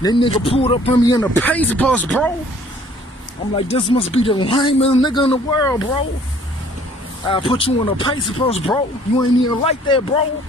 That nigga pulled up on me in a pace bus, bro. I'm like, this must be the lamest nigga in the world, bro. I put you in a pace bus, bro. You ain't even like that, bro.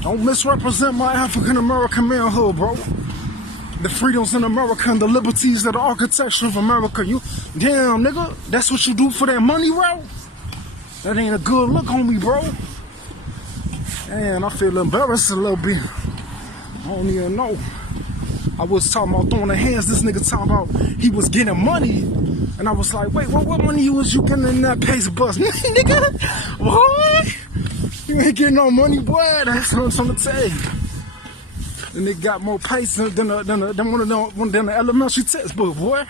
Don't misrepresent my African American manhood, bro. The freedoms in America and the liberties of the architecture of America. You, damn, nigga, that's what you do for that money, bro? That ain't a good look on me, bro. And I feel embarrassed a little bit. I don't even know. I was talking about throwing the hands. This nigga talking about he was getting money. And I was like, wait, what money was you getting in that pace bus? Nigga, what? You ain't getting no money, boy. That's what I'm trying to tell you. And they got more pace than the elementary textbook, boy.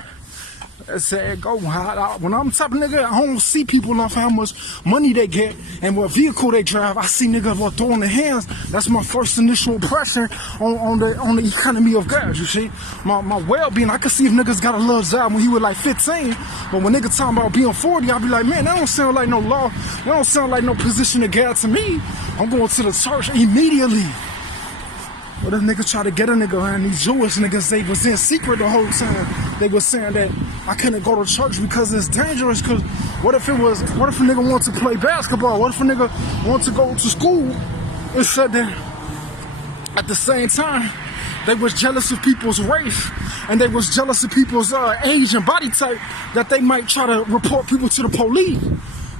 That's how it go. When I'm the type of nigga, I don't see people off how much money they get and what vehicle they drive. I see niggas throwing their hands. That's my first initial impression on the economy of God, you see. My well-being, I could see if niggas got a little job when he was like 15. But when niggas talking about being 40, I'll be like, man, that don't sound like no law. That don't sound like no position of God to me. I'm going to the church immediately. But if niggas try to get a nigga, and these Jewish niggas, they was in secret the whole time. They was saying that I couldn't go to church because it's dangerous. Cause what if a nigga wants to play basketball? What if a nigga wants to go to school? It said that at the same time, they was jealous of people's race, and they was jealous of people's age and body type, that they might try to report people to the police.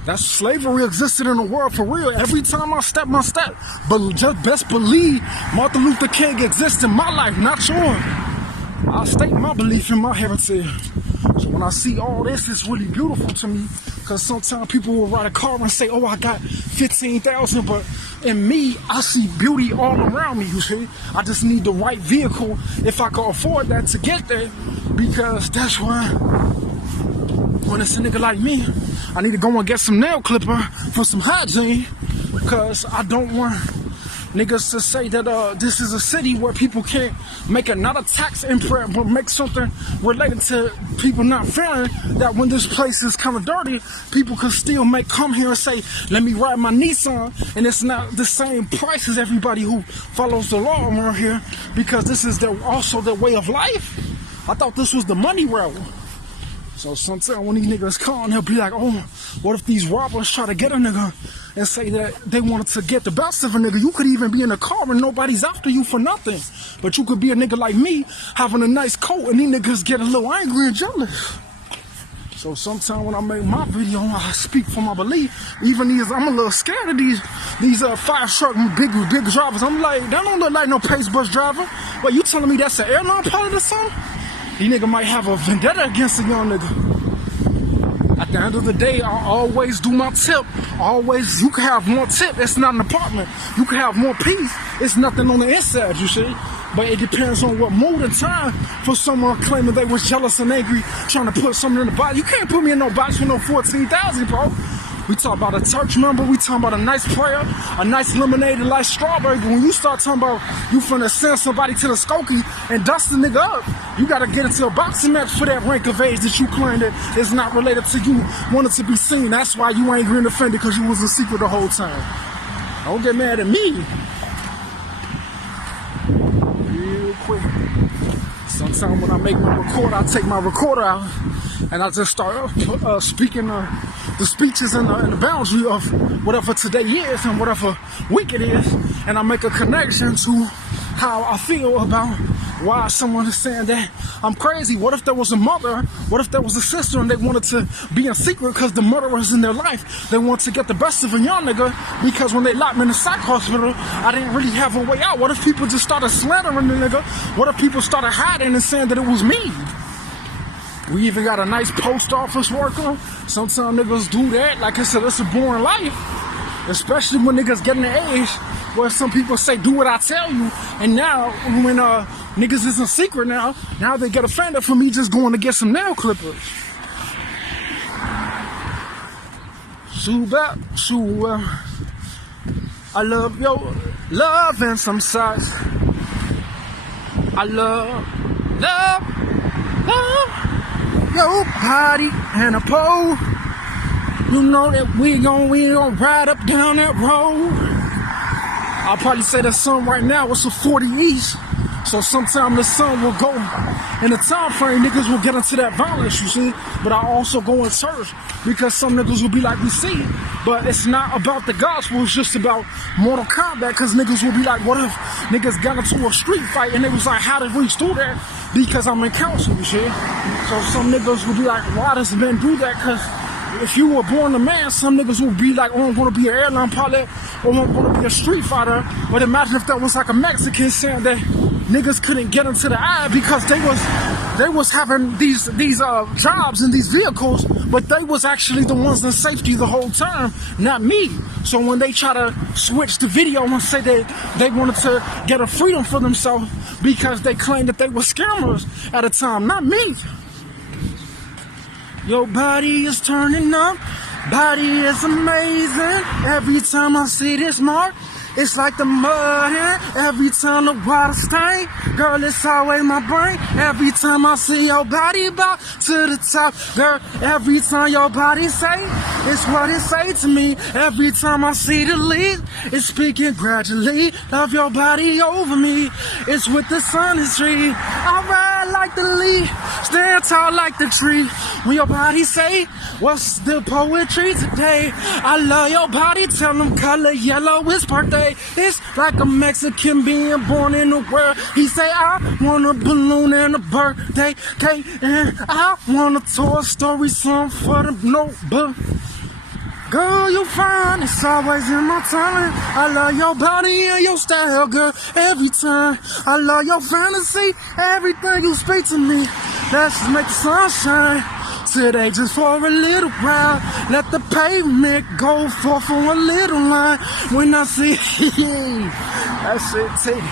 That slavery existed in the world for real. Every time I step my step, but just best believe Martin Luther King exists in my life, not yours. I state my belief in my heritage. So when I see all this, it's really beautiful to me. Because sometimes people will ride a car and say, oh, I got 15,000, but in me, I see beauty all around me, you see. I just need the right vehicle if I can afford that to get there. Because that's why when it's a nigga like me, I need to go and get some nail clipper for some hygiene, because I don't want niggas to say that this is a city where people can't make not a tax imprint, but make something related to people not fearing that when this place is kind of dirty, people can still come here and say, let me ride my Nissan, and it's not the same price as everybody who follows the law around here, because this is also their way of life. I thought this was the money route. So sometimes when these niggas come, they'll be like, oh, what if these robbers try to get a nigga and say that they wanted to get the best of a nigga? You could even be in a car and nobody's after you for nothing. But you could be a nigga like me, having a nice coat, and these niggas get a little angry and jealous. So sometimes when I make my video, I speak for my belief. Even I'm a little scared of these fire truck big drivers. I'm like, that don't look like no pace bus driver. But you telling me that's an airline pilot or something? These nigga might have a vendetta against a young nigga. At the end of the day, I always do my tip. Always, you can have more tip, it's not an apartment. You can have more peace, it's nothing on the inside, you see. But it depends on what mood and time for someone claiming they was jealous and angry, trying to put something in the box. You can't put me in no box for no 14,000, bro. We talk about a church member, we talk about a nice prayer, a nice lemonade, and like strawberry. But when you start talking about you finna send somebody to the Skokie and dust the nigga up, you gotta get into a boxing match for that rank of age that you claim that is not related to you, wanted to be seen. That's why you ain't green offended, because you was in secret the whole time. Don't get mad at me. Real quick. Sometimes when I make my recorder, I take my recorder out and I just start speaking the speeches and the boundary of whatever today is and whatever week it is, and I make a connection to how I feel about why someone is saying that I'm crazy. What if there was a mother? What if there was a sister and they wanted to be in secret because the murderers in their life, they want to get the best of a young nigga, because when they locked me in the psych hospital, I didn't really have a way out. What if people just started slandering the nigga? What if people started hiding and saying that it was me? We even got a nice post office worker. Sometimes niggas do that. Like I said, it's a boring life. Especially when niggas get in the age where some people say, do what I tell you. And now, when niggas is in secret now they get offended for me just going to get some nail clippers. I love your love and some size. I love your body and a pole. You know that we gon' ride up down that road. I'll probably say that song right now. It's a 40 East. So sometimes the sun will go in the time frame, niggas will get into that violence, you see. But I also go in church because some niggas will be like, we see, but it's not about the gospel, it's just about Mortal Kombat, because niggas will be like, what if niggas got into a street fight and they was like, how did we do that? Because I'm in counsel, you see. So some niggas will be like, why does men do that? Because if you were born a man, some niggas will be like, oh, I'm going to be an airline pilot, or I'm going to be a street fighter. But imagine if that was like a Mexican saying that niggas couldn't get into the eye because they was having these jobs in these vehicles, but they was actually the ones in safety the whole time, not me. So when they try to switch the video and say that they wanted to get a freedom for themselves because they claimed that they were scammers at a time, not me. Your body is turning up, body is amazing. Every time I see this mark, it's like the mud in. Every time the water stain, girl, it's always my brain. Every time I see your body bow to the top, girl, every time your body say, it's what it say to me. Every time I see the lead, it's speaking gradually. Love your body over me, it's with the sun and tree. I ride like the leaf, stand tall like the tree. When your body say, what's the poetry today? I love your body, tell them color yellow is birthday. It's like a Mexican being born in the world. He say, I want a balloon and a birthday cake, and I want a Toy Story song for the notebook. Girl, you fine, it's always in my time. I love your body and your style, girl, every time. I love your fantasy, everything you speak to me. Let's just make the sun shine today just for a little while. Let the pavement go for a little line. When I see that's it, take.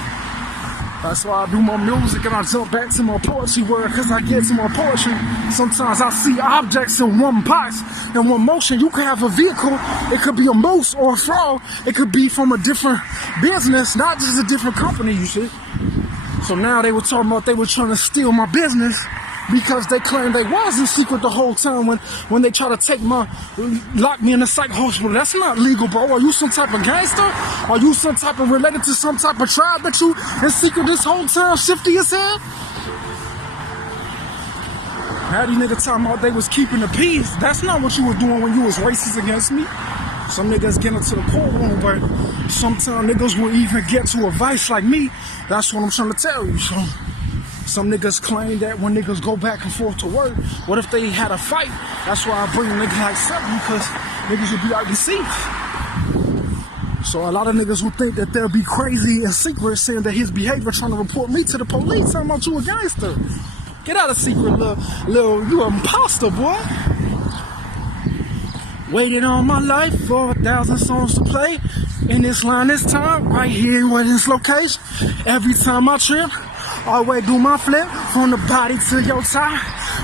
That's why I do my music and I jump back to my poetry word, because I get to my poetry. Sometimes I see objects in one box, in one motion. You could have a vehicle, it could be a moose or a frog, it could be from a different business, not just a different company, you see. So now they were talking about they were trying to steal my business because they claimed they was in secret the whole time when they try to lock me in a psych hospital. That's not legal, bro. Are you some type of gangster? Are you some type of related to some type of tribe that you in secret this whole time, shifty as hell? Now these niggas talking about they was keeping the peace. That's not what you was doing when you was racist against me. Some niggas get into the courtroom, but sometimes niggas will even get to a vice like me. That's what I'm trying to tell you. So some niggas claim that when niggas go back and forth to work, what if they had a fight? That's why I bring niggas like something, because niggas would be like deceased. So a lot of niggas would think that they'll be crazy in secret, saying that his behavior trying to report me to the police, talking about you a gangster. Get out of secret, little, you an imposter, boy. Waited on my life for 1,000 songs to play. In this line this time, right here where this location. Every time I trip, always do my flip from the body to your tie.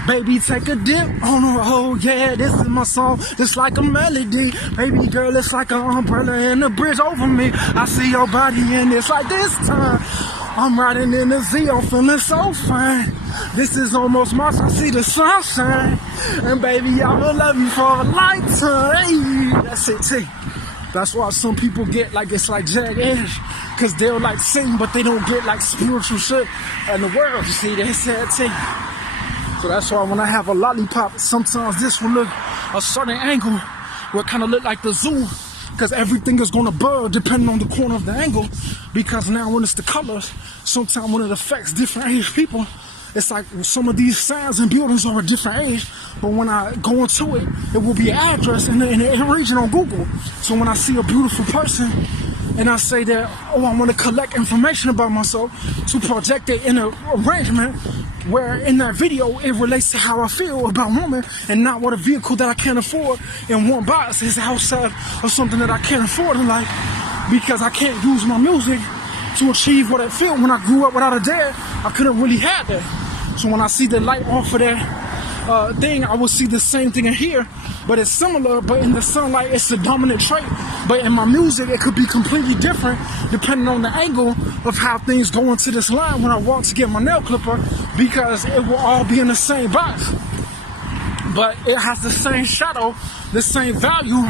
Baby, take a dip on the road, yeah, this is my song, just like a melody. Baby girl, it's like an umbrella and a bridge over me. I see your body and it's like this time. I'm riding in the Z, I'm feeling so fine. This is almost March, I see the sunshine. And baby, I will love you for a lifetime. Hey, that's it, too. That's why some people get like, it's like Jag Edge, because they'll like sing, but they don't get like spiritual shit in the world, you see, that's that too. So that's why when I have a lollipop, sometimes this will look a certain angle, will kind of look like the zoo, because everything is going to blur depending on the corner of the angle, because now when it's the colors, sometimes when it affects different age people, it's like some of these signs and buildings are a different age, but when I go into it, it will be an address in the region on Google. So when I see a beautiful person and I say that, oh, I want to collect information about myself to project it in an arrangement where in that video it relates to how I feel about women and not what a vehicle that I can't afford in one box is outside of something that I can't afford in life, because I can't use my music to achieve what I feel. When I grew up without a dad, I couldn't really have that. So when I see the light off of that thing, I will see the same thing in here, but it's similar, but in the sunlight, it's the dominant trait. But in my music, it could be completely different depending on the angle of how things go into this line when I walk to get my nail clipper, because it will all be in the same box. But it has the same shadow, the same value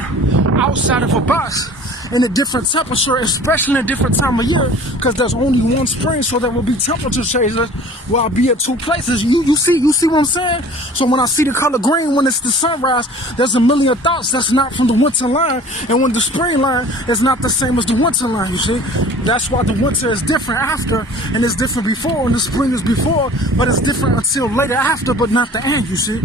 outside of a box. in a different temperature, especially in a different time of year, because there's only one spring, so there will be temperature changes where I'll be at two places. You see what I'm saying? So when I see the color green when it's the sunrise, there's a million thoughts that's not from the winter line, and when the spring line is not the same as the winter line, you see? That's why the winter is different after, and it's different before, and the spring is before, but it's different until later after, but not the end, you see?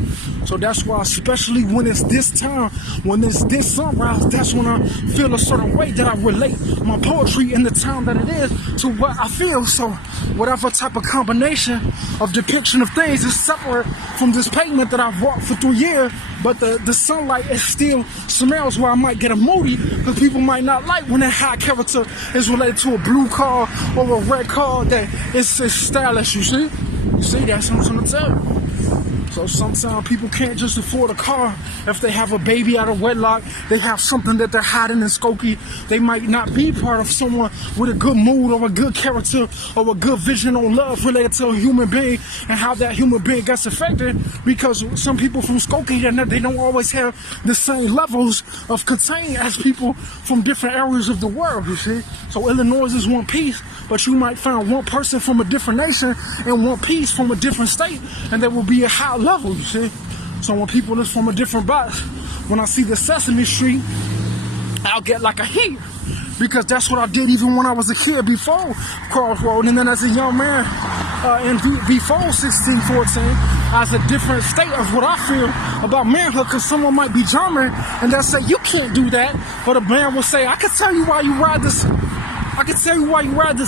So that's why, especially when it's this time, when it's this sunrise, that's when I feel a certain way that I relate my poetry in the time that it is to what I feel. So whatever type of combination of depiction of things is separate from this pavement that I've walked for 3 years, but the sunlight is still smells where I might get a moody, because people might not like when that high character is related to a blue car or a red car that is stylish, you see? You see, that's what I'm trying to tell you. So sometimes people can't just afford a car if they have a baby out of wedlock. They have something that they're hiding in Skokie. They might not be part of someone with a good mood or a good character or a good vision on love related to a human being and how that human being gets affected, because some people from Skokie, they don't always have the same levels of contain as people from different areas of the world, you see. So Illinois is one piece, but you might find one person from a different nation and one piece from a different state, and there will be a high level, you see. So when people is from a different box, when I see the Sesame Street, I'll get like a heat, because that's what I did even when I was a kid before Crossroad, and then as a young man before 16, 14, as a different state of what I feel about manhood, because someone might be German and they'll say, you can't do that, but a man will say, I can tell you why you ride this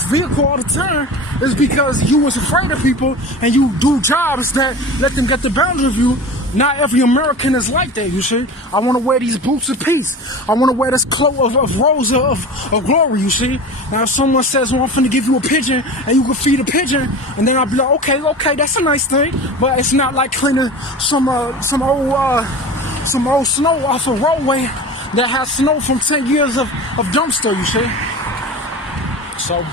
vehicle all the time. Is because you was afraid of people and you do jobs that let them get the boundary of you. Not every American is like that, you see. I want to wear these boots of peace. I want to wear this cloak of rose of glory, you see. Now if someone says, well, I'm finna give you a pigeon and you can feed a pigeon, and then I'll be like, okay, that's a nice thing, but it's not like cleaning some old snow off a roadway that has snow from 10 years of dumpster, you see. So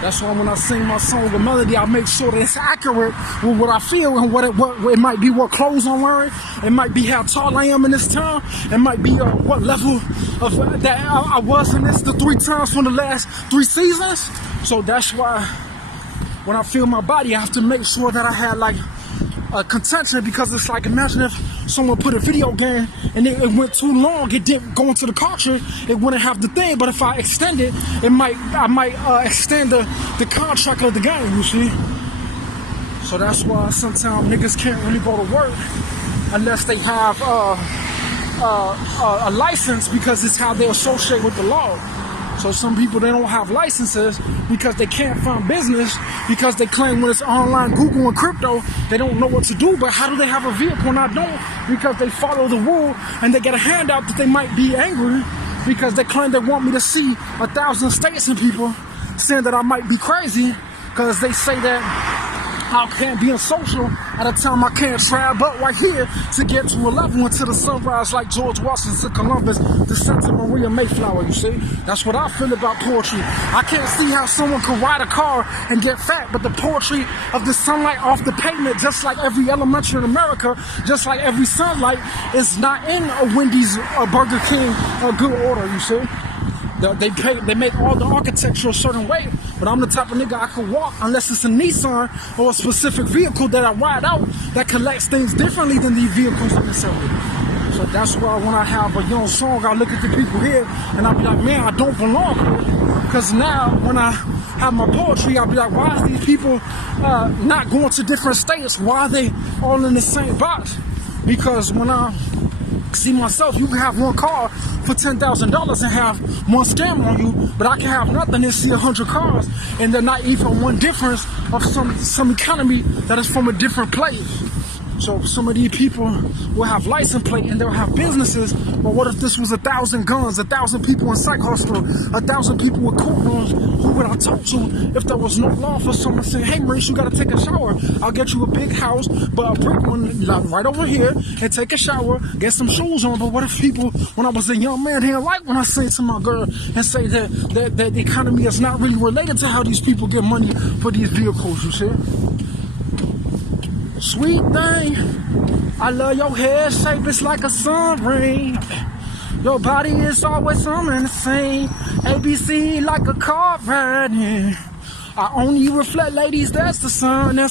that's why when I sing my song or melody, I make sure that it's accurate with what I feel and what it might be, what clothes I'm wearing. It might be how tall I am in this town. It might be what level of that I was in this the 3 times from the last 3 seasons. So that's why when I feel my body, I have to make sure that I had like a contention, because it's like, imagine if someone put a video game and it went too long, it didn't go into the culture, it wouldn't have the thing. But if I extend it, I might extend the contract of the game, you see. So that's why sometimes niggas can't really go to work unless they have a license, because it's how they associate with the law. So some people, they don't have licenses because they can't find business, because they claim when it's online Google and crypto, they don't know what to do. But how do they have a vehicle and I don't? Because they follow the rule and they get a handout that they might be angry, because they claim they want me to see 1,000 states and people saying that I might be crazy, because they say that I can't be in social at a time I can't travel up right here to get to 11 until the sunrise, like George Washington, Columbus, the Santa Maria Mayflower, you see. That's what I feel about poetry. I can't see how someone could ride a car and get fat, but the poetry of the sunlight off the pavement, just like every elementary in America, just like every sunlight, is not in a Wendy's or Burger King or good order, you see. They make all the architecture a certain way, but I'm the type of nigga I could walk unless it's a Nissan or a specific vehicle that I ride out that collects things differently than these vehicles in the assembly. So that's why when I have a young song, I look at the people here and I'll be like, man, I don't belong here. Because now when I have my poetry, I'll be like, why is these people not going to different states? Why are they all in the same box? Because when I see myself, you can have one car for $10,000 and have one scam on you, but I can have nothing and see 100 cars, and they're not even one difference of some economy that is from a different place. So some of these people will have license plate and they'll have businesses, but what if this was 1,000 guns, 1,000 people in psych hospital, 1,000 people with courtrooms? Who would I talk to if there was no law for someone saying, hey Maurice, you gotta take a shower. I'll get you a big house, but a brick one right over here, and take a shower, get some shoes on. But what if people, when I was a young man, they didn't like when I say to my girl and say that the economy is not really related to how these people get money for these vehicles, you see? Sweet thing, I love your hair shape, it's like a sun ring. Your body is always something the same. ABC like a car riding. I only reflect ladies, that's the sun. That's